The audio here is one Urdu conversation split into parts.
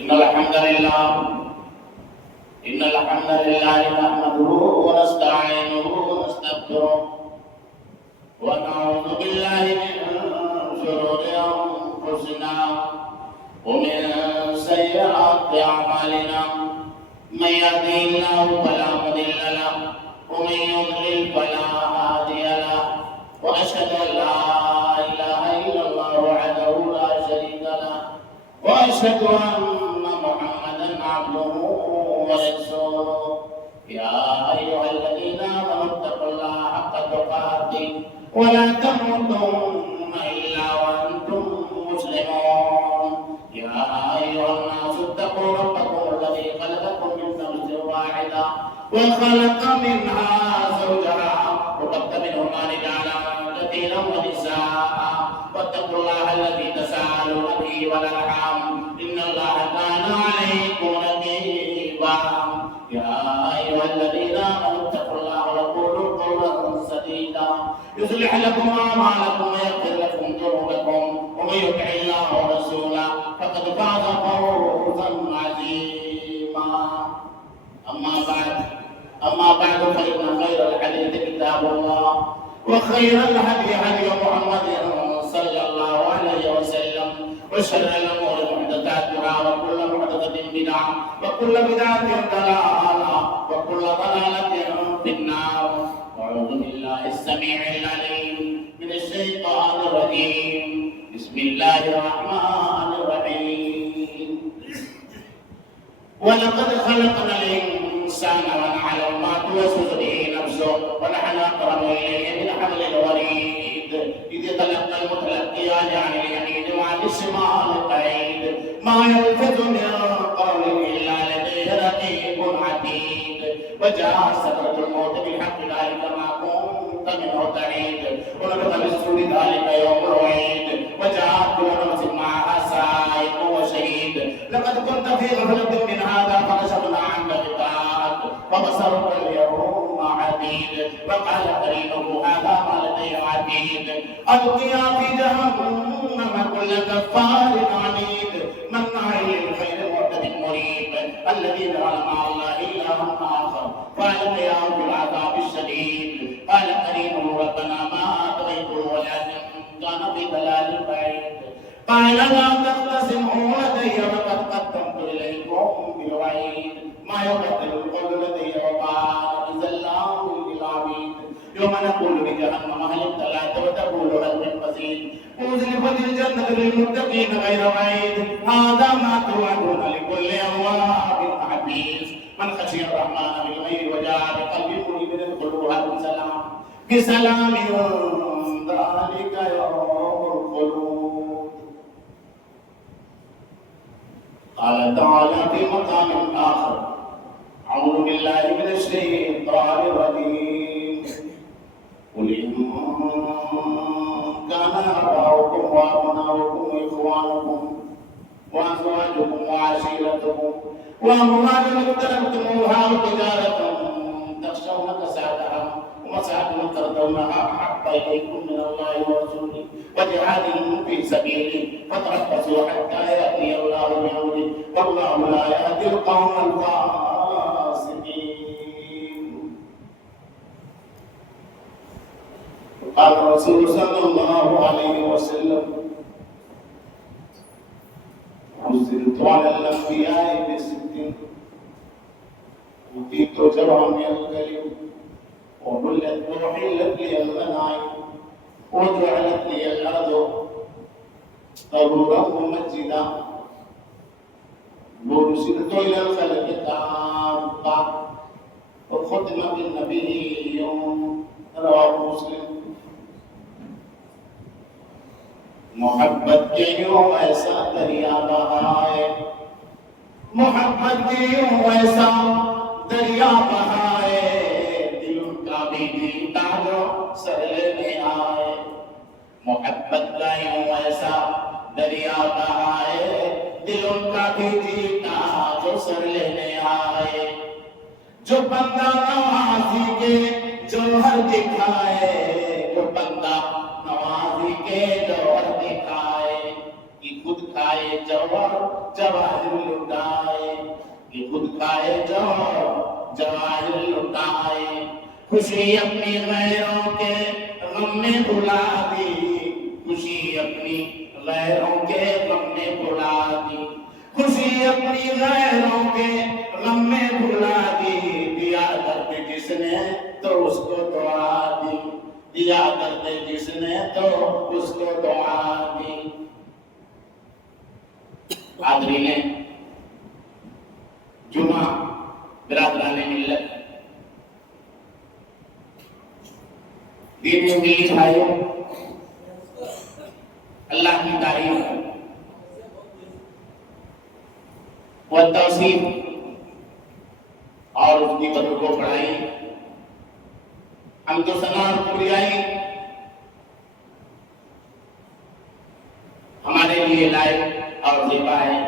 إن الحمد لله نحمده ونستعينه ونستغفره ونعوذ بالله من شرور أنفسنا ومن سيئات أعمالنا من يهده الله فلا مضل له ومن يضلل فلا هادي له وأشهد أن لا إله إلا الله وحده لا شريك له وأشهد أن محمدا عبده ورسوله يا أيها الذين آمنوا اتقوا الله حق تقاته ولا تموتن إلا وأنتم مسلمون يا أيها الناس اتقوا ربكم الذي خلقكم من نفس واحدة وخلق منها زوجها وبث منهما رجالا كثيرا ونساء واتقوا الله الذي تساءلون به والأرحام إن الله كان عليكم رقيبا يا أيها الذين آمنوا اتقوا الله وقولوا قولا سديدا يصلح لكم أعمالكم ويغفر لكم ذنوبكم ومن يطع الله ورسوله فقد فاز فوزا عظيما أما بعد فإن خير الحديث كتاب الله وخير الهدي هدي محمد صلى الله عليه وسلم وشر الأمور محدثاتها وكل محدثة بدعة وكل بدعة ضلالة وكل ضلالة في النار أعوذ بالله السميع العليم من الشيطان الرجيم بسم الله الرحمن الرحيم ولقد خلقنا الإنسان ونعلم ما توسوس به نفسه ونحن أقرب إليه من حبل الوريد إذ يتلقى المتلقيان عن اليمين وعن الشمال قعيد ما يلفظ من قول إلا لديه رقيب عتيد وجاء سكرة الموت بالحق ذلك ما كنت منه تعيد ونفخ بالصور ذلك يوم الوعيد وجاءت كل نفس معها سائق وشهيد لقد كنت في غفلة من هذا فكشفنا عنك غطاءك فبصرك اليوم حديد وقال قرينه هذا ما لدي عتيد ألقيا في جهنم كل كفار عنيد مناع للخير معتد مريب الذي جعل مع الله إلها آخر فألقياه في العذاب الشديد قال قرينه ربنا ما أطغيته ولكن كان في ضلال بعيد قال لا تختصموا لدي وقد قدمت إليكم بالوعيد ما يبدل القول لدي وبان بزلام للعبيد يوم نقول لجهنم هل امتلأت وتقول هل من مزيد أزلفت الجنة للمتقين غير بعيد هذا ما توعدون لكل أواب حفيظ من خشي الرحمن بالغيب وجاء بقلب منيب ادخلوها بسلام ذلك يوم الخلود. قال تعالى في مقام آخر أعوذ بالله من الشيطان الرجيم قل إن كان آباؤكم وأبناؤكم وإخوانكم وأزواجكم وعشيرتكم وأموال اقترفتموها وتجارة تخشون كسادها ومساكن ترضونها أحب إليكم من الله ورسوله وجهاد في سبيله فتربصوا حتى يأتي الله بأمره والله لا يهدي القوم الفاسقين. قال الرسول صلى الله عليه وسلم نزلت على الأنبياء بست أوتيت جوامع الكلم وحلت لي الغنائم وجعلت لي الأرض طهورا ومسجدا وأرسلت إلى الخلق كافة وختم بالنبي رواه مسلم. محبت کے یوں ایسا دریا بہائے محبت کے یوں ایسا دریا بہائے دل ان کا بھی جیتا جو سر لینے آئے. محبت کا یوں ایسا دریا بہائے دل ان کا بھی جیتا جو سر لینے آئے. جو بندہ نوازی کے جوہر دکھائے جو بندہ نوازی کے جوہر دکھائے کہ خود کھائے جوہر جواہر لٹائے جواہر لٹائے، خوشی اپنی غیروں کے غم میں بھلا دی، خوشی اپنی غیروں کے غم میں بھلا دی، خوشی اپنی غیروں کے غم میں بھلا دی، دیا درد جس نے تو اس کو دعا دی، دیا درد جس نے تو اس کو دعا دی۔ حاضرین جمعہ، برادران ملت، دینی ملی بھائیوں، اللہ کی تعریف و توصیف اور اس کی بدر کو پڑھائی، حمد و ثنا اور کبریائی ہمارے لیے لائق اور زیبا ہے۔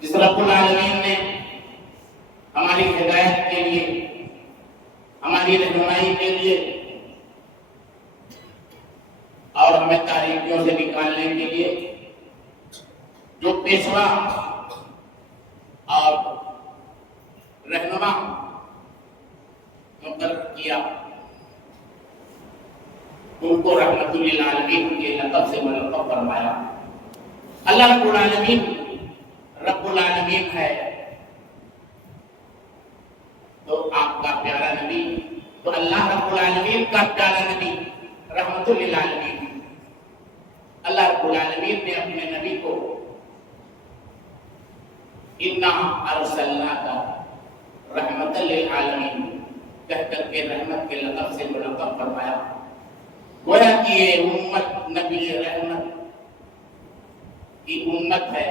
جس رب العالمین نے ہماری ہدایت کے لیے، ہماری رہنمائی کے لیے اور ہمیں تاریکیوں سے نکالنے کے لیے جو پیشوا اور رہنما مقرر کیا، ان کو رحمت للعالمین کے لقب سے ملقب فرمایا۔ اللہ رب العالمین رب العالمین ہے تو آپ کا پیارا نبی، تو اللہ رب العالمین کا پیارا نبی رحمت للعالمین۔ اللہ رب العالمین نے اپنے نبی کو اِنَّا أَرْسَلْنَاكَ رحمت للعالمین کہہ کر کے رحمت کے لقب سے ملقب فرمایا۔ گویا کہ یہ امت نبی رحمت کی امت ہے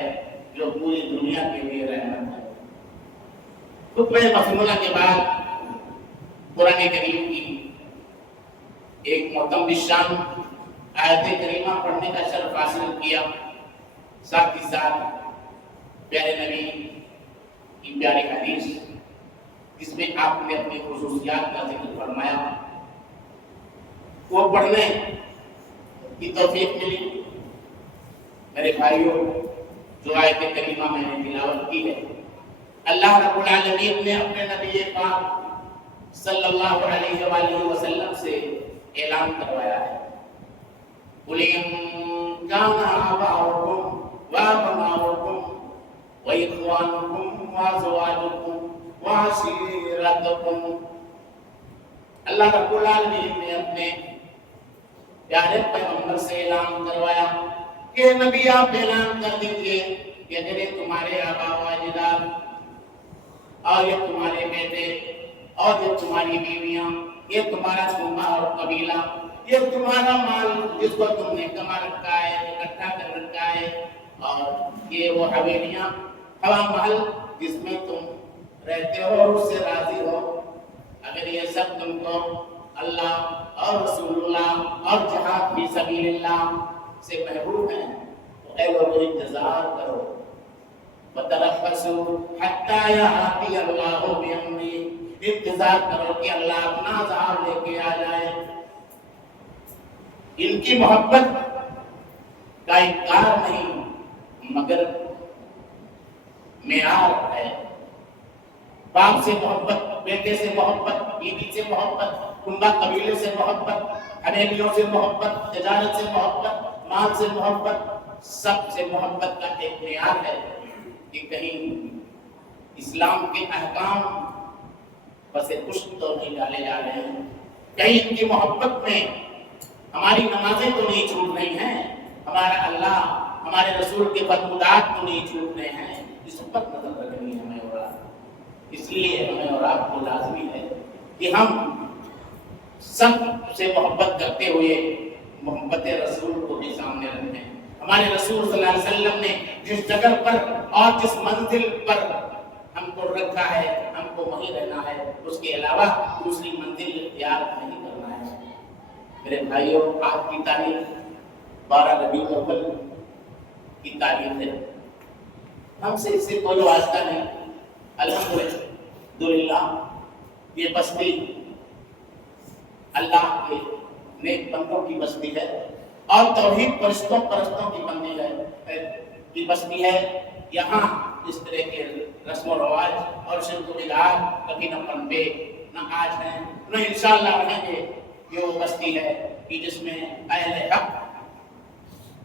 جو پوری دنیا کے لیے رحمت ہے۔ خطبہ مصنوعہ کے بعد قرآن کریم کی ایک محترم شان آیت کریمہ پڑھنے کا شرف حاصل کیا، ساتھ ہی ساتھ پیارے نبی کی پیاری حدیث جس میں آپ نے اپنی خصوصیات کا ذکر فرمایا، وہ پڑھنے کی توفیق ملی۔ میرے بھائیوں، جو آیت کریمہ میں نے تلاوت کی ہے، اللہ رب العالمین نے اپنے نبی پاک صلی اللہ علیہ وآلہ وسلم سے اعلان کروایا ہے، قُلْ إِن كَانَ آبَاؤُكُمْ وَأَبْنَاؤُكُمْ وَإِخْوَانُكُمْ وَأَزْوَاجُكُمْ وَعَشِيرَتُكُمْ۔ اللہ رب العالمین نے اپنے پیارے پیغمبر سے اعلان کروایا کہ نبی آپ اعلان کر دیجئے کہ اگر یہ تمہارے آبا و اجداد اور یہ تمہارے بیٹے اور یہ تمہاری بیویاں، یہ تمہارا کنبہ اور قبیلہ، یہ تمہارا مال جس کو تم نے کما رکھا ہے، اکٹھا کر رکھا ہے، اور یہ وہ حویلیاں، ہوا محل جس میں تم رہتے ہو اور اس سے راضی ہو، اگر یہ سب تم کو اللہ اور رسول اللہ اور جہاد فی سبیل اللہ سے محروم ہیں تو اے لوگوں انتظار کرو، وَتَرَبَّصُوا حَتَّى يَأْتِيَ اللَّهُ بِأَمْرِهِ، انتظار کرو کہ اللہ اپنا عذاب لے کے آ جائے۔ ان کی محبت کا انکار نہیں مگر معیار ہے۔ باپ سے محبت، بیٹے سے محبت، بیوی سے محبت، کنبہ قبیلے سے محبت، حویلیوں سے محبت، تجارت سے محبت، مال سے محبت، سب سے محبت کا ایک معیار ہے کہ کہیں اسلام کے احکام بس کچھ تو نہیں ڈالے جا رہے ہیں، کہیں ان کی محبت میں ہماری نمازیں تو نہیں چھوٹ رہی ہیں، ہمارا اللہ ہمارے رسول کے فرمودات تو نہیں چھوٹ رہے ہیں۔ اس پر نظر رکھنی ہے ہمیں اور آپ، اس لیے ہمیں اور آپ کو لازمی ہے کہ ہم سب سے محبت کرتے ہوئے محبت رسول کو بھی سامنے رکھیں۔ ہمارے رسول صلی اللہ علیہ وسلم نے جس جگہ پر اور جس منزل پر ہم کو رکھا ہے، ہم کو وہیں رہنا ہے، اس کے علاوہ دوسری منزل اختیار نہیں کرنا ہے۔ میرے بھائیوں، آج کی تاریخ 12 ربیع الاول کی تاریخ ہے، ہم سے اس سے کوئی واسطہ نہیں۔ الحمدللہ یہ بستی اللہ کے نیک بندوں کی بستی ہے اور توحید پرستوں کی بستی ہے۔ یہاں اس طرح کے رسم و رواج اور شرک و بدعات کبھی نہ پنپے نہ آج ہیں نہ انشاءاللہ رہیں گے۔ یہ وہ بستی ہے کہ جس میں اہل حق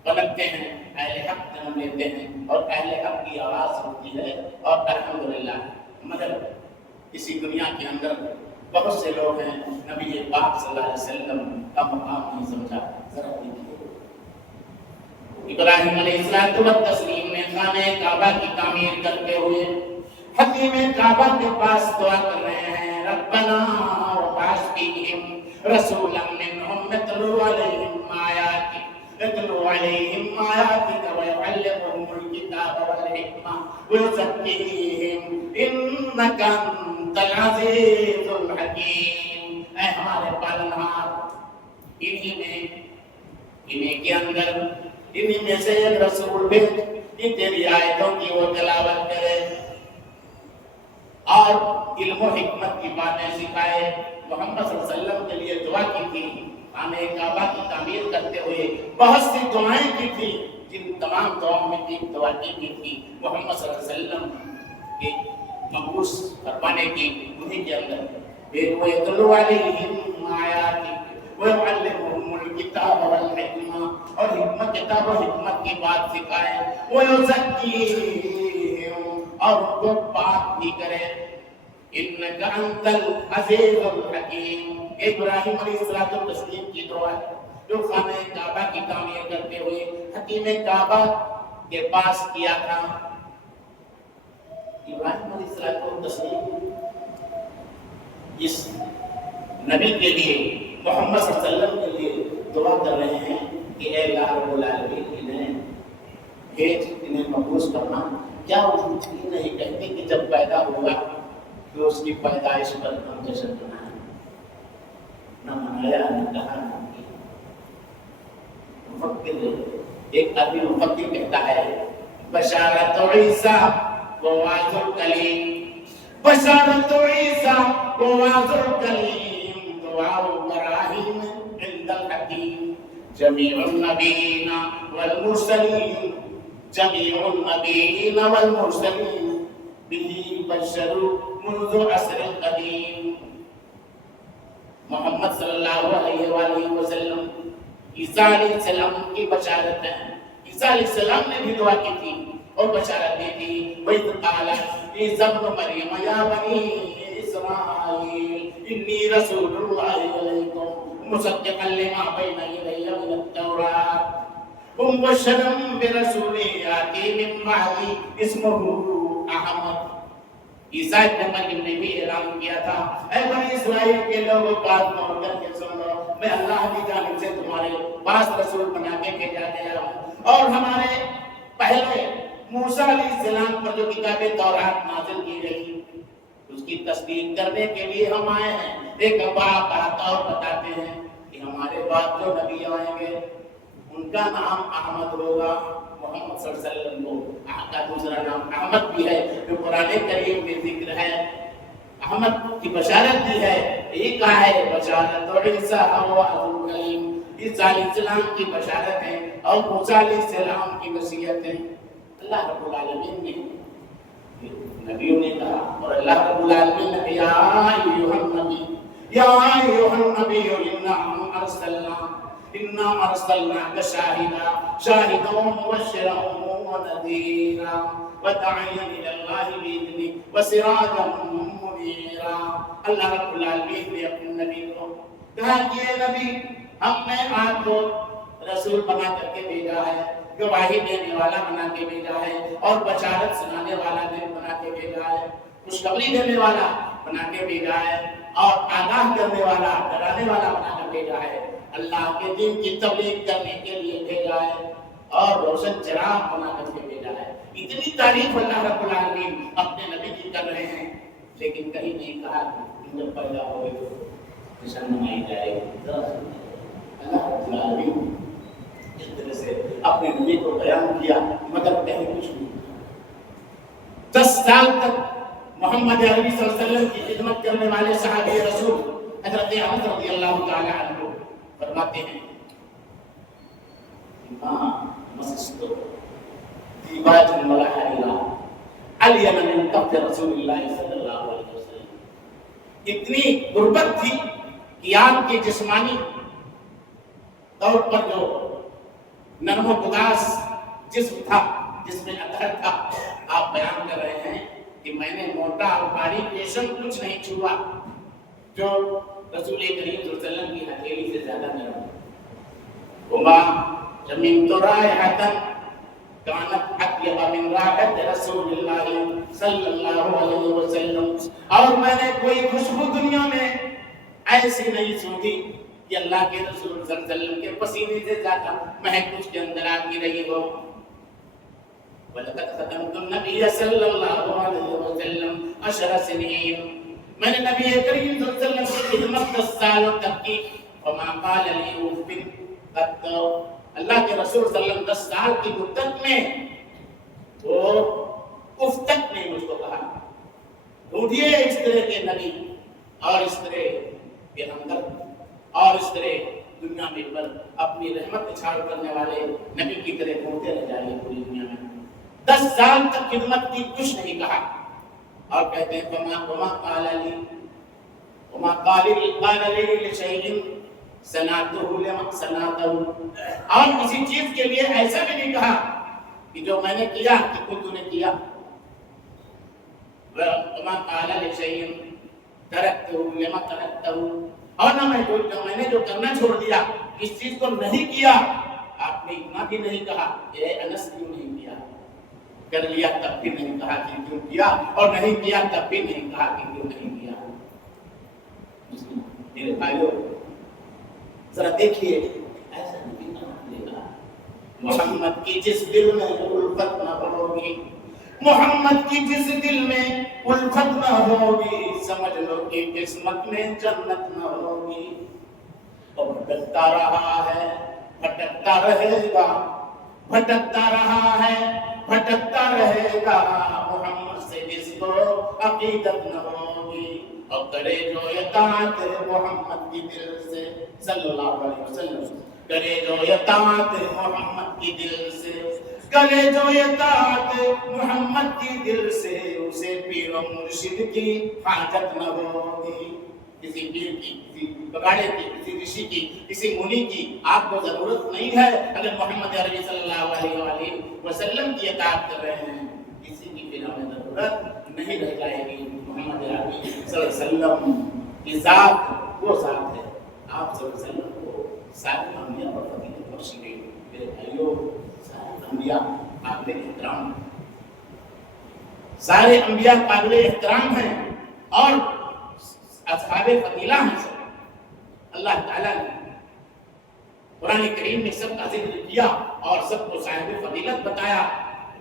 پلکتے ہیں، اہل حق جنم لیتے ہیں اور اہل حق کی آواز ہوتی ہے، اور الحمدللہ مگر اسی دنیا کے اندر بہت سے لوگ ہیں نبی پاک صلی اللہ علیہ وسلم کا مقام نہیں سمجھا۔ ذرا دیکھیے ابراہیم علیہ السلام نے خانہ کعبہ کی تعمیر کرتے ہوئے حتیم کعبہ کے پاس دعا کر رہے ہیں، ربنا وبعث فیہم رسولا منہم یتلو علیہم آیاتک ویعلمہم الکتاب والحکمہ ویزکیہم انک انت العزیز الحکیم۔ اے ہمارے پالنہار، انہی کے اندر انہی میں سے ایک رسول بھیج کہ تیری آیتوں کی وہ تلاوت کرے اور علم و حکمت کی باتیں سکھائے۔ محمد صلی اللہ علیہ وسلم کے لیے دعا کی تھی، خانہ کعبہ کی تعمیر کرتے ہوئے بہت سی دعائیں کی تھی، جن تمام دعاؤں میں ایک دعا کی تھی محمد صلی اللہ علیہ وسلم کے مبعوث فرمانے کی، انہی کے اندر وَيَتْلُو عَلَيْهِمْ آیَاتِکَ وَيُعَلِّمُهُمُ الْکِتَابَ وَالْحِکْمَةَ، اور حکمت کتاب و حکمت کی بات سکھائے، وَيُزَکِّیہِمْ، اور ان کو پاک بھی کرے، اِنَّکَ أَنْتَ الْعَزِیزُ الْحَکِیمُ۔ ابراہیم علیہ السلام کی دعا ہے جو خانہ کعبہ کی تعمیر کرتے ہوئے حتیم کعبہ کے پاس کیا تھا۔ ابراہیم علیہ السلام اس نبی کے لیے، محمد صلی اللہ علیہ وسلم کے لیے دعا کر رہے ہیں کہ اے اللہ رب العالمین انہیں بھیج، انہیں مبعوث کرنا۔ کیا وہ یہ نہیں کہتے کہ جب پیدا ہوا کہ اس کی پیدائش پر ہم جشن منائیں؟ نہ منایا، نہ کہا، نہ کیا۔ مفکر ایک آدمی مفکر کہتا ہے بشارت عیسیٰ وواعظ الکلیم، بشارت عیسیٰ وواعظ الکلیم، دعاء ابراہیم عند الحکیم، جمیع النبیین والمرسلین، جمیع النبیین والمرسلین بہ بشروا منذ عصر قدیم۔ محمد صلی اللہ علیہ وآلہ وسلم عیسیٰ علیہ السلام کی بشارت ہے۔ عیسیٰ علیہ السلام نے بھی دعا کی تھی اور بشارت دی تھی، وَإِذْ قَالَ عِیسیٰ ابْنُ مَرْیَمَ یَا بَنِی إِسْرَائِیلَ إِنِّی رَسُولُ اللَّہِ إِلَیْکُم مُصَدِّقًا لِمَا بَیْنَ یَدَیَّ مِنَ التَّوْرَاۃِ وَمُبَشِّرًا بِرَسُولٍ یَأْتِی مِن بَعْدِی اسْمُهُ احمد۔ عیسیٰ ابن مریم نے بھی اعلان کیا تھا، اے بنی اسرائیل کے لوگوں، بات نوٹ کر کے سن لو، میں اللہ کی جانب سے تمہارے پاس رسول بنا کے بھیجا گیا ہوں، اور ہمارے پہلے موسیٰ علیہ السلام پر جو کتاب تورات نازل کی گئی اس کی تصدیق کرنے کے لیے ہم آئے ہیں۔ ایک بات اور بتاتے ہیں کہ ہمارے بعد جو نبی آئیں گے ان کا نام احمد ہوگا۔ محمد صلی اللہ علیہ وسلم کو کا دوسرا نام احمد بھی ہے، جو قرآن کریم میں ذکر ہے۔ احمد کی بشارت دی ہے، یہ کہا ہے بشارت اور عیسیٰ الکلیم، عیسیٰ علیہ السلام کی بشارت ہے اور موسیٰ علیہ السلام کی وصیت ہے۔ اللہ رب العالمین نے نبیوں نے کہا، اور اللہ رب العالمین نے یا ایھا النبی یا ایھا النبی انا ارسلناک شاہدا ومبشرا ونذیرا وداعیا الی اللہ باذنہ وسراجا منیرا۔ اللہ رب العالمین نے اپنے نبی کو کہا کہ اے نبی، ہم نے آپ کو رسول بنا کر کے بھیجا ہے، گواہی دینے والا بنا کے بھیجا ہے، اور بشارت سنانے والا بنا کے بھیجا ہے، خوشخبری دینے والا بنا کے بھیجا ہے، اور آگاہ کرنے والا، ڈرانے والا بنا کر بھیجا ہے، اللہ کے دین کی تبلیغ کرنے کے لیے بھیجا ہے، اور روشن چراغ بنا کر کے بھیجا ہے۔ اتنی تعریف اللہ رب العالمین اپنے نبی کی کر رہے ہیں، لیکن کہیں نہیں کہا کہ جب پیدا ہوئے تو نشان نمائی جائے گی۔ اللہ رب العالمین اس طرح سے اپنے نبی کو بیان کیا، مگر کہیں کچھ نہیں۔ 10 سال تک محمد عربی صلی اللہ علیہ وسلم کی خدمت کرنے والے صحابی رسول حضرت انس رضی اللہ تعالی عنہ فرماتے ہیں، ما مسستو دیباج ولا حریرا، علین من کف رسول اللہ صلی اللہ علیہ وسلم. اتنی غربت تھی کہ آپ کے جسمانی طور پر جو نرم و گداس جسم تھا، جس میں اطہر تھا، آپ بیان کر رہے ہیں کہ میں نے موٹا اور باریک ریشم کچھ نہیں چھوا جو رسول کریم صلی اللہ علیہ وسلم کی ہتھیلی سے زیادہ نرم. وما شممت رائحة كانت أطيب من رائحة رسول اللہ صلی اللہ علیہ وسلم. اور میں نے کوئی خوشبو دنیا میں ایسی نہیں سونگی کہ اللہ کے رسول صلی اللہ علیہ وسلم کے پسینے سے زیادہ مہک اس کے اندر آتی رہی ہو. وَلَقَدْ خَتَمْتُ النَّبِيَّ صلی اللہ علیہ وسلم 10 سنین. میں نے نبی کریم صلی اللہ علیہ وسلم کی خدمت 10 سالوں تک کی. وَمَا قَالَ لِي أُفٍّ قَطَّ. اللہ کے رسول صلی اللہ علیہ وسلم 10 سال کی مدت میں وہ اف تک نہیں مجھ کو کہا. ڈھونڈیے اس طرح کے نبی اور اس طرح کے ہمدرد اور اس طرح دنیا میں پر اپنی رحمت اچھال کرنے والے نبی کی طرح ڈھونڈتے رہ جائیے پوری دنیا میں. 10 سال تک خدمت کی، کچھ نہیں کہا. اور کہتے ہیں وما قال لي لشيء صنعته لما صنعته. اور کسی چیز کے لیے ایسا بھی نہیں کہا کہ جو میں نے کیا کہ خود تو نے کیا. وما قال لشيء تركته لما تركته. اور نہ میں نے جو کرنا چھوڑ دیا اس چیز کو نہیں کیا. آپ نے اتنا بھی نہیں کہا کہ اے انس کیوں نہیں کیا. کر لیا تب بھی نہیں کہا کہ کیوں کیا، اور نہیں کیا تب بھی نہیں کہا کہ کیوں نہیں کیا. میرے بھائیو ذرا دیکھیے ایسا نہیں کرنا گا. محمد کی جس دل میں الفت نہ ہوگی، محمد کی جس دل میں الفت نہ ہوگی، سمجھ لو کہ قسمت میں جنت نہ ہوگی. اور بھٹکتا رہا ہے بھٹکتا رہے گا، بھٹکتا رہا ہے بھٹکتا رہے گا. محمد سے جس کو عقیدت نہ ہوگی، اور کرے جو اطاعت محمد کی دل سے صلی اللہ علیہ وسلم، کرے جو اطاعت محمد کی دل سے، کرے جو اطاعت محمد کی دل سے، اسے پیر و مرشد کی حاجت نہ ہوگی. کسی پیر کی، کسی بگاڑے کی، کسی رشی کی، کسی منی کی آپ کو ضرورت نہیں ہے. اگر محمد عربی صلی اللہ علیہ وآلہ وسلم کی اطاعت کر رہے ہیں، کسی کی پھر ہمیں ضرورت نہیں رہ جائے گی. محمد عربی صلی اللہ علیہ وسلم کی ذات وہ ذات ہے. آپ صلی اللہ علیہ وسلم کو سارے انبیاء پر فضیلت بخشی گئی. میرے بھائیوں سارے انبیاء قابل احترام، سارے انبیاء قابل احترام ہیں اور اصحاب فضیلہ ہیں. سب اللہ تعالیٰ نے قرآن کریم میں سب کا ذکر کیا اور سب کو صاحب فضیلت بتایا.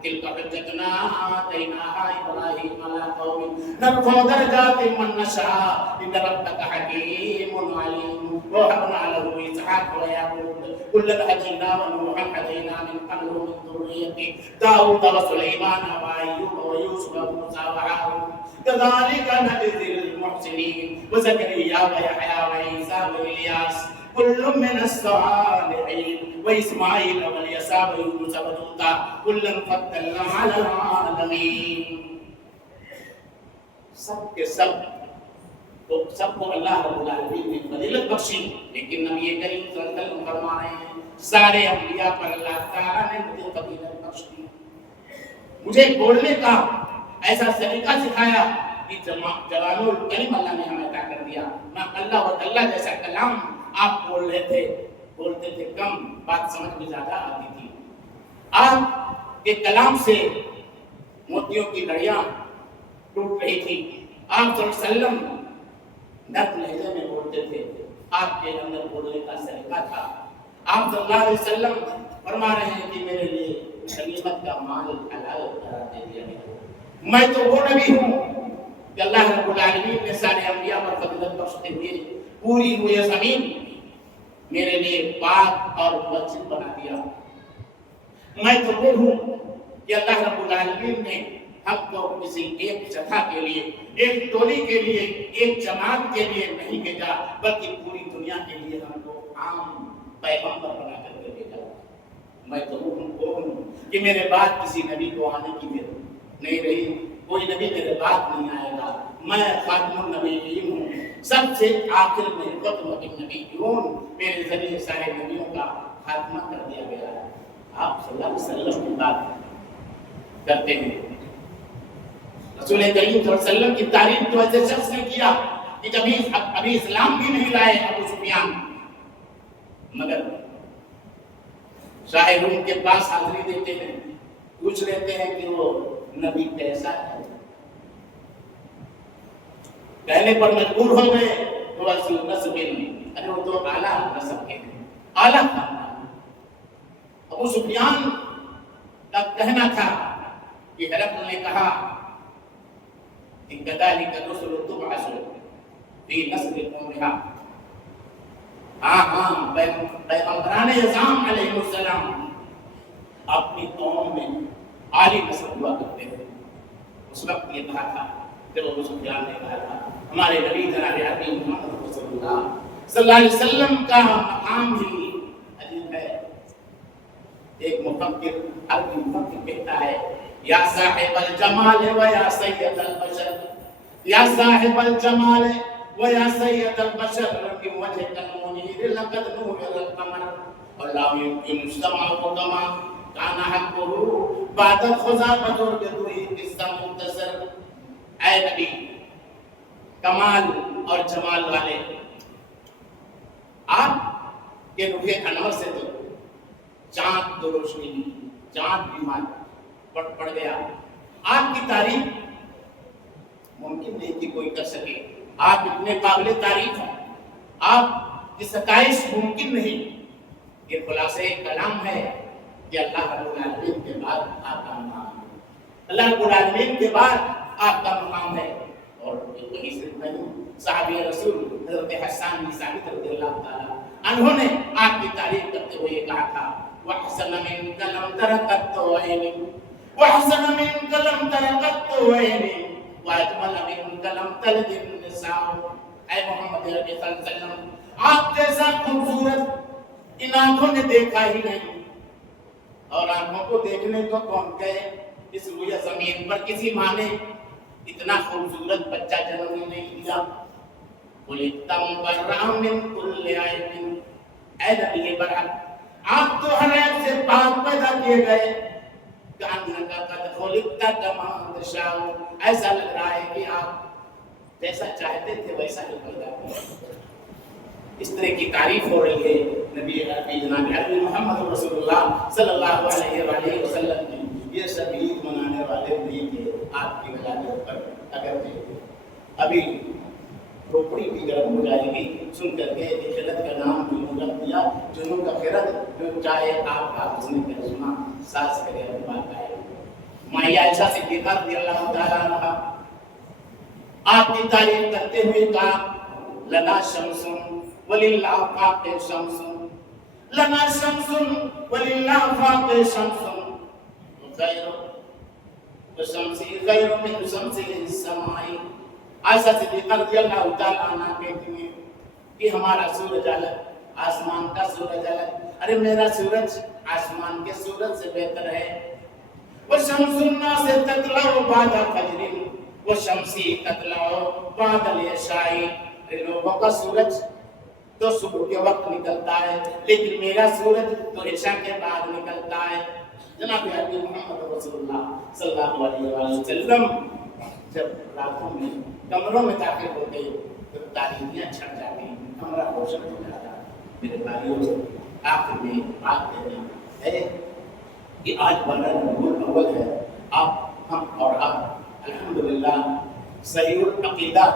تلک حجتنا آتیناہا ابراہیم علی قوم نرفع درجات من نشاء ان ربک حکیم علیم. ووهبنا له اسحاق ويعقوب كلا هدينا ونوحا هدينا من قبل من ذريته داود وسليمان وايوب ويوسف وموسى وهارون كذلك نجزي المحسنين وزكريا ويحيى وعيسى والياس كل من الصالحين واسماعيل واليسع ويونس ولوطا كلا فضلنا على العالمين. سب کے سب کو اللہ رب العالمین نے فضیلت بخشی. لیکن نبی کریم صلی اللہ علیہ وسلم فرما رہے ہیں سارے انبیاء پر اللہ تعالیٰ نے مجھے فضیلت بخشی. مجھے بولنے کا ایسا طریقہ سکھایا کہ جوامع الکلم اللہ نے ہمیں عطا کر دیا. اللہ و اللہ جیسا کلام آپ بول رہے تھے، بولتے تھے کم، بات سمجھ میں زیادہ آتی تھی. آپ کے کلام سے موتیوں کی لڑیاں ٹوٹ رہی تھی. آپ صلی اللہ علیہ وسلم نرم لہجے میں بولتے تھے. آپ کے اندر بولنے کا سلیقہ تھا. آپ صلی اللہ علیہ وسلم فرما رہے ہیں کہ میرے لیے غنیمت کا مال حلال قرار دے دیا گیا. میں تو وہ نبی ہوں کہ اللہ رب العالمین نے سارے انبیاء پر فضیلت بخشتے ہوئے پوری ہوئی زمین میرے لیے پاک اور مسجد بنا دیا. میں تو وہ ہوں کہ اللہ رب العالمین نے ہم کو کسی ایک جگہ کے لیے، ایک ٹولی کے لیے، ایک جماعت کے لیے نہیں بھیجا، بلکہ پوری دنیا کے لیے ہم کو عام پیغمبر بنا کر کے بھیجا. میں تو وہ ہوں کہ میرے بعد کسی نبی کو آنے کی نہیں رہی، کوئی نبی میرے بعد نہیں آئے گا، میں خاتم النبیین ہوں، سب سے آخر میں ختم النبیون، میرے ذریعے سارے نبیوں کا خاتمہ کر دیا گیا ہے۔ آپ صلی اللہ علیہ وسلم کی بات کرتے ہیں، رسول کریم صلی اللہ علیہ وسلم کی تعریف تو ایسے شخص نے کیا کہ ابھی اسلام بھی نہیں لائے ابو سفیان، مگر شاہ روم کے پاس حاضری دیتے ہیں، پوچھ لیتے ہیں کہ وہ نبی کیسا ہے، کہنے پر مجبور ہو گئے تو رسول نسب ارے وہ تو اعلیٰ نسب کے ہیں، اعلیٰ خاندان۔ ابو سفیان کا کہنا تھا کہ ہرقل نے کہا کہ کذالک الرسل تبعث فی نسل قومہا، ہاں پیغمبران اعظام علیہ السلام اپنی قوم میں عالی نسل ہوا کرتے تھے۔ اس وقت یہ کہا تھا، جب ابو سفیان نے کہا تھا ہمارے نبی جناب حبیب محمد رسول اللہ صلی اللہ علیہ وسلم کا مقام ہی عجیب ہے۔ ایک مفکر، عربی مفکر کہتا ہے یا صاحب الجمال و یا سید البشر، یا صاحب الجمال و یا سید البشر من وجهك المنیر لقد نور القمر والله يمكن السماء كما كان حقه بعد الخزاعة بذوي قصہ مختصر۔ اے نبی، کمال اور جمال والے، آپ کے رخ انور سے تو چاند تو روشنی دی، چاند بیمار پڑ گیا، آپ کی تعریف ممکن نہیں کہ کوئی کر سکے، آپ اتنے قابل تعریف ہیں، آپ کی ستائش ممکن نہیں۔ یہ خلاصہ کلام ہے کہ اللہ رب العالمین کے بعد آپ کا مقام ہے، اللہ رب العالمین کے بعد آپ کا مقام ہے۔ اور وہی صرف نہیں، صحابی رسول حضرت حسان بن ثابت رضی اللہ تعالیٰ عنہ نے آپ کی تعریف کرتے ہوئے کہا تھا وَحْسَنَ مِنْكَ لَمْ تَرَ قَطُّ عَيْنٍ وَحْسَنَ مِنْكَ لَمْ تَرَ قَطُّ عَيْنٍ وَأَجْمَلَ مِنْكَ لَمْ تَلِدِ النِّسَاءُ۔ اے محمد عربی صلی اللہ علیہ وسلم، آپ جیسا خوبصورت ان آنکھوں نے دیکھا ہی نہیں، اور آنکھوں کو دیکھنے تو کون گئے، اس روئے زمین پر کسی ماں نے اتنا خوبصورت بچہ جنم ہی نہیں دیا۔ خُلِقْتَ مُبَرَّأً مِنْ كُلِّ عَیْبٍ، اے نبی برحق آپ تو ہر عیب سے پاک پیدا کیے گئے۔ کَأَنَّكَ قَدْ خُلِقْتَ كَمَا تَشَاءُ، ایسا لگ رہا ہے کہ آپ جیسا چاہتے تھے ویسا ہی پیدا کیا۔ اس طرح کی تعریف ہو رہی ہے نبی عربی جناب عربی محمد رسول اللہ صلی اللہ علیہ وآلہ وسلم کی۔ یہ سب عید منانے والے نہیں تھے آپ کی ولادت پر، اگر ابھی کھوپڑی بھی گرم ہو جائے گی سن کر کے خرد کا نام جنوں رکھ دیا، جنوں کا خرد جو چاہے آپ کا حسن کا سنا ساز کرے ابھی بات آئے۔ مائی عائشہ صدیقہ رضی اللہ تعالیٰ عنہ آپ کی تعریف کرتے ہوئے کہا لنا شمس وللہ فاق شمس، لنا شمس وللہ فاق شمس وشمسی غیر من شمس السماء۔ عائشہ صدیقہ رضی اللہ تعالیٰ عنہ کہتی ہیں کہ ہمارا سورج الگ، آسمان کا سورج الگ، ارے میرا سورج آسمان کے سورج سے بہتر ہے۔ وشمس الناس تطلع بعد فجر وشمسی تطلع بعد العشاء، لوگوں کا سورج تو صبح کے وقت نکلتا ہے لیکن میرا سورج تو عشاء کے بعد نکلتا ہے۔ جناب حبیب محمد رسول اللہ صلی اللہ علیہ وآلہ وسلم جب راتوں میں کمروں میں داخل ہوتے تو تاریکیاں چھٹ جاتی، کمرہ روشن ہو جاتا۔ میرے بھائیوں، آخر میں بات کہنا ہے کہ آج 15 ربیع الاول ہے، آپ ہم اور آپ الحمدللہ صحیح العقیدہ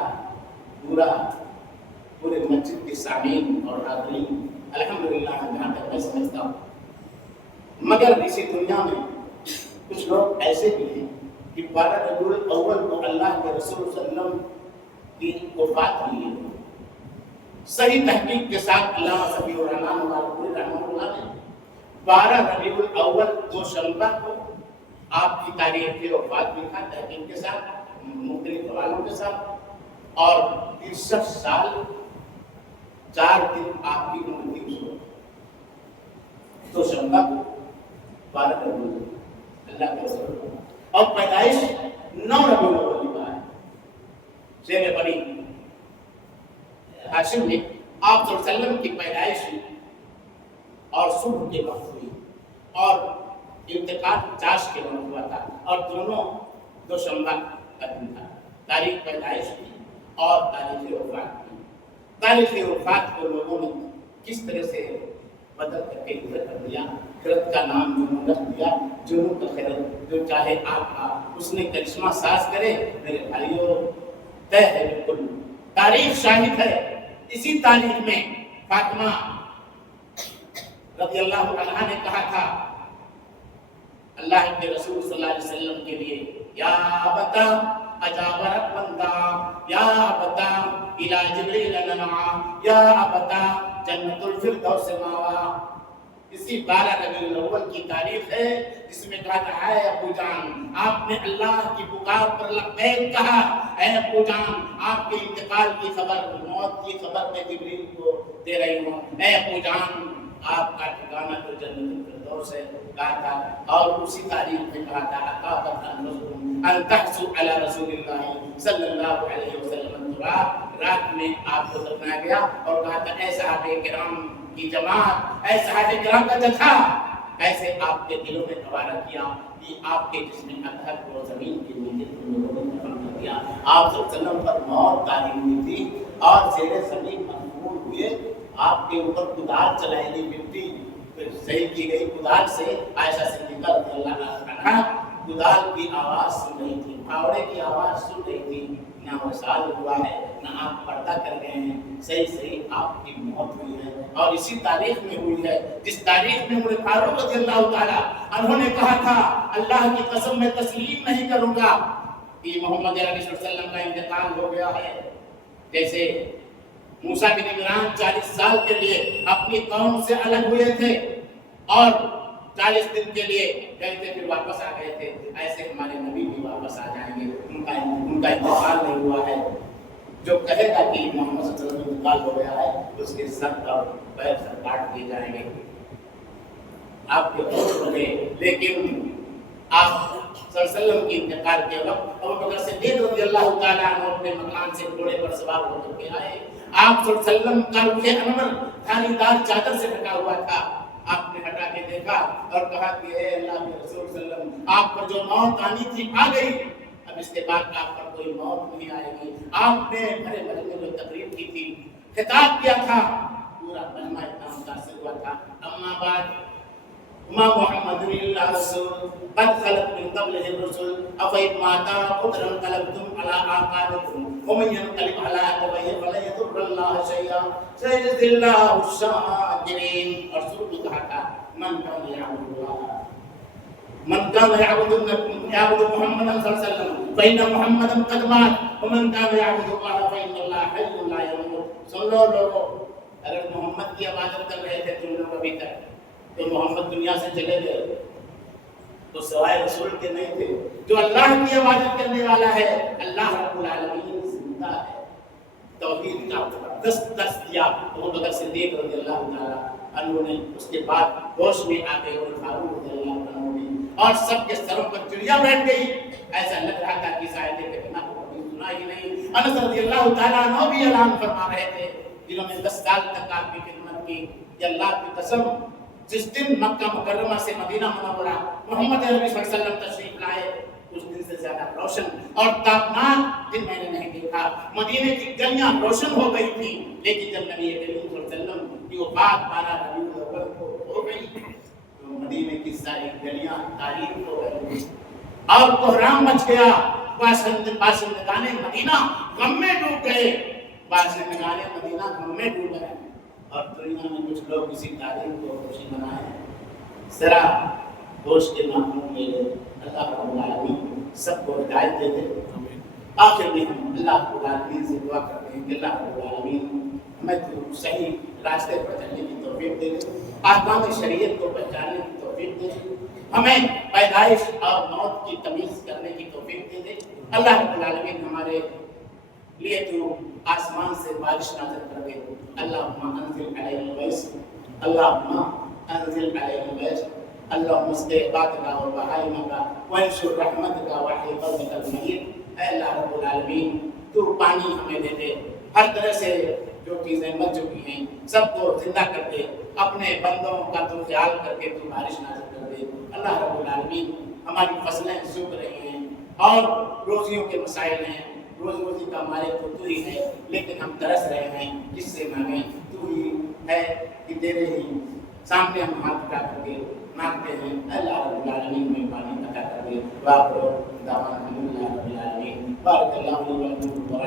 پورے مسجد کے سامعین اور حاضرین الحمدللہ جہاں تک میں سمجھتا ہوں، مگر اسی دنیا میں کچھ لوگ ایسے بھی ہیں کہ 12 ربیع الاول کو اللہ کے رسول صلی اللہ علیہ وسلم کی وفات ہوئی ہے۔ صحیح تحقیق کے ساتھ علامہ صفی الرحمن والپوری رحمہ اللہ نے 12 ربیع الاول دوشنبہ کو آپ کی تاریخ کی وفات بھی تھا، تحقیق کے ساتھ مختلف حوالوں کے ساتھ، اور 63 سال 4 دن آپ کی عمر تھی۔ دوشنبہ کو 12 ربیع اللہ کے رسول اور پیدائش 9 ربیع الاول کی ہے۔ شیر بنی ہاشم میں آپ صلی اللہ علیہ وسلم کی پیدائش ہوئی اور صبح کے وقت ہوئی اور انتقال چاش کے وقت ہوا تھا اور دونوں دوشنبہ کا دن تھا۔ تاریخ پیدائش کی اور تاریخ وفات کی۔ تاریخ وفات کو لوگوں نے کس طرح سے بدل کر کے ادھر کر دیا، خیرت کا نام جنوں رکھ دیا، جنوں کا خیرت جو چاہے آپ کا اس نے کرشمہ ساز کرے۔ میرے بھائیوں طے ہے، بالکل تاریخ شاہد ہے۔ اسی تاریخ میں فاطمہ رضی اللہ عنہا نے کہا تھا اللہ کے رسول صلی اللہ علیہ وسلم کے لیے، یا ابتا اجابرت بندا، یا ابتا الى جبریل ننعا، یا ابتا جنت الفردوس ماوا۔ اسی 12 ربیع الاول کی تاریخ ہے جس میں کہا تھا اے ابو جان، آپ نے اللہ کی پکار پر لبیک کہا، اے ابو جان آپ کے انتقال کی خبر، موت کی خبر میں جبریل کو دے رہی ہوں، اے ابو جان آپ کا ٹھکانہ تو جنت الفردوس ہے کہا تھا۔ اور اسی تاریخ میں کہا تھا اقابت ان تحسو علی رسول اللہ صلی اللہ علیہ وسلم، رات میں آپ کو دفنایا گیا اور کہا تھا اے صحابہ کرام کی جماعت، اے صحابہ کرام کا جتھا، ایسے آپ کے دلوں میں گوارا کیا کہ آپ کے جسم اطہر کو زمین کے نیچے لوگوں نے دفن کر دیا۔ آپ صلی اللہ علیہ وسلم پر موت طاری ہوئی تھی اور زیر زمین مدفون ہوئے، آپ کے اوپر کدال چلائی گئی، مٹی صحیح کی گئی کدال سے۔ عائشہ صدیقہ رضی اللہ عنہا کدال کی آواز سن رہی تھی، پھاوڑے کی آواز سن رہی تھی، نہ وصال ہوا ہے نہ آپ پردہ کر گئے ہیں، صحیح آپ کی موت ہوئی ہے اور اسی تاریخ میں ہوئی ہے جس تاریخ میں عمر فاروق رضی اللہ تعالیٰ انہوں نے کہا تھا اللہ کی قسم میں تسلیم نہیں کروں گا کہ محمد علیہ وسلم کا انتقال ہو گیا ہے۔ جیسے موسیٰ بن عمران 40 سال کے لیے اپنی قوم سے الگ ہوئے تھے اور 40 دن کے لیے گئے تھے پھر واپس آ گئے تھے، ایسے ہمارے نبی بھی واپس آ جائیں گے، ان کا انتقال نہیں ہوا ہے۔ جو کہے گا کہ محمد صلی اللہ علیہ وسلم کا انتقال ہو گیا ہے اس کے سر اور پیر سر کاٹ دیے جائیں گے۔ آپ کے ہوش بنے، لیکن آپ صلی اللہ علیہ وسلم کی انتقال کے وقت ابو بکر صدیق رضی اللہ تعالیٰ عنہ اپنے مکان سے گھوڑے پر سوار ہو کر کے آئے۔ آپ صلی اللہ علیہ وسلم کا رخ انور تھالی دار چادر سے ڈھکا ہوا تھا، آپ نے ہٹا کے دیکھا اور کہا کہ اے اللہ کے رسول صلی اللہ علیہ وسلم آپ پر جو موت آنی تھی آ گئی، اب اس کے بعد آپ پر کوئی موت نہیں آئے گی۔ آپ نے بڑے بڑے میں جو تقریر کی تھی، خطاب کیا تھا، پورا مجمع اتنا متاثر ہوا تھا۔ اما بعد ما محمد الا رسول قد خلت من قبله الرسل افإن مات قتل انقلبتم على اعقابكم ومن ينقلب على عقبيه فلن يضر الله شيئا سيجزي الله الشاكرين۔ اور سورۃ الحق من كان يعبد الله من كان يعبد محمدا صلى الله عليه وسلم فإن محمدا قد مات ومن كان يعبد الله فإن الله حي لا يموت۔ سن لو لوگوں، اگر محمد کی عبادت کر رہے تھے تم لوگ ابھی تک تو محمد دنیا سے چلے گئے تو سوائے رسول کے نہیں تھے۔ جو اللہ کی عبادت کرنے والا ہے اللہ رب العالمین زندہ ہے۔ توحید کا دس دیا ابو بکر صدیق رضی اللہ تعالیٰ عنہ نے، اس کے بعد ہوش میں آ گئے اور فاروق رضی اللہ عنہ نے، اور سب کے سروں پر چڑیا بیٹھ گئی، ایسا لگ رہا تھا کہ شاید کلمہ کو کبھی سنا ہی نہیں۔ انس رضی اللہ تعالیٰ عنہ بھی اعلان فرما رہے تھے جنہوں نے 10 سال تک آپ کی خدمت کی کہ اللہ کی قسم جس دن مکہ مکرمہ سے مدینہ منورہ محمد عربی صلی اللہ علیہ وسلم تشریف لائے اس دن سے زیادہ روشن اور تابناک دن میں نے نہیں دیکھا۔ مدینے کی گلیاں روشن ہو گئی تھی، لیکن جب نبی کریم صلی اللہ علیہ وسلم کی وفات 12 ربیع الاول کو ہو گئی تو مدینے کی ساری گلیاں تاریک ہو گئی اور کوہرام مچ گیا۔ باشندگان مدینہ غم میں ڈوب گئے، باشندگان مدینہ غم میں ڈوب گئے اور دنیا میں کچھ لوگ اسی تاریخ کو خوشی منائے۔ ذرا ہوش کے معمول میں اللہ رب العالمین سب کو ہدایت دے دے۔ آخر میں ہم اللہ رب العالمین سے دعا کرتے ہیں کہ اللہ رب العالمین ہمیں صحیح راستے پر چلنے کی توفیق دے دے، احکام شریعت کو پہچاننے کی توفیق دے دے، ہمیں پیدائش اور موت کی تمیز کرنے کی توفیق دے دے۔ اللہ رب العالمین ہمارے لیے تو آسمان سے بارش نازل کر دے۔ اللہم انزل علیہ الغیث، اللہم انزل علیہ الغیث، اللهم استقباتنا وبهائمك وانشر رحمتك وحي فضلك المجيد۔ اے اللہ رب العالمین تو پانی ہمیں دے دے، ہر طرح سے جو چیزیں مر چکی ہیں سب کو زندہ کر دے، اپنے بندوں کا تو خیال کر کے تو بارش نازل کر دے۔ اللہ رب العالمین ہماری فصلیں سوکھ رہی ہیں اور روزیوں کے مسائل ہیں، روزی کا مالک تو ہی ہے، لیکن ہم ترس رہے ہیں، جس سے مانگیں تو ہی ہے کہ تیرے ہی سامنے ہم ہاتھ اٹھا کر کے مانگتے ہیں۔ اللہ رب العالمین میں پانی عطا کر دے۔ واخر دعوانا الحمد للہ رب العالمین۔ بارک اللہ لي ولكم